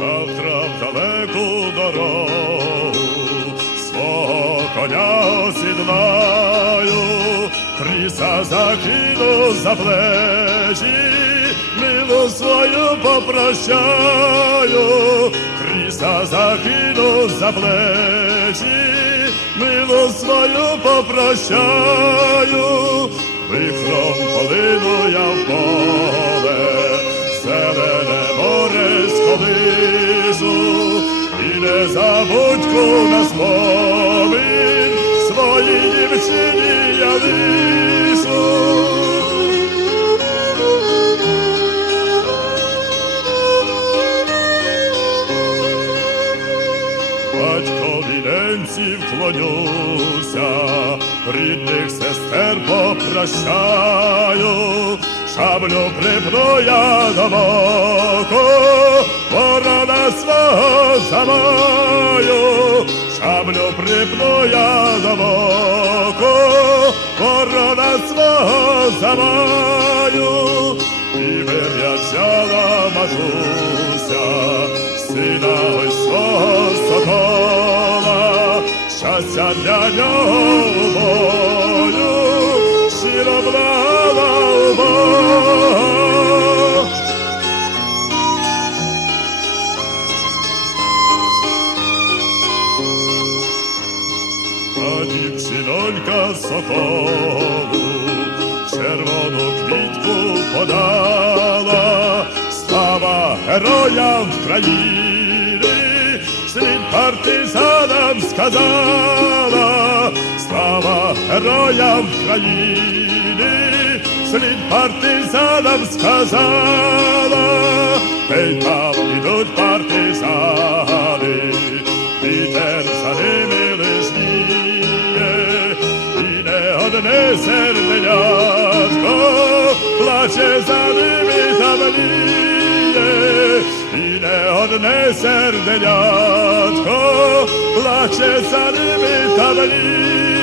завтра в далеку дорогу, свого коня осідлаю, Христа закину за плечі, мило свою попрощаю, Христа закину за плечі, мило свою попрощаю, вихром полину я в поле, зелене море сходи не забудьку на спомин своїй дівчині я лишу. Батькові ненці вклонюся, рідних сестер попрощаю, шаблю припну до боку, свого замаю, шаблю припну я до боку, ворона свого замаю, і вирячала матуся, сина ось свого сокола, щастя для нього бою, щиро блага А дівчинонька соколу червону квітку подала, слава героям країни, слід партизанам сказала, слава героям країни, слід партизанам сказала, Ей, там ідуть партизани, одне серденятко плаче за ними та мліє, і не одне серденятко плаче за ними та мліє.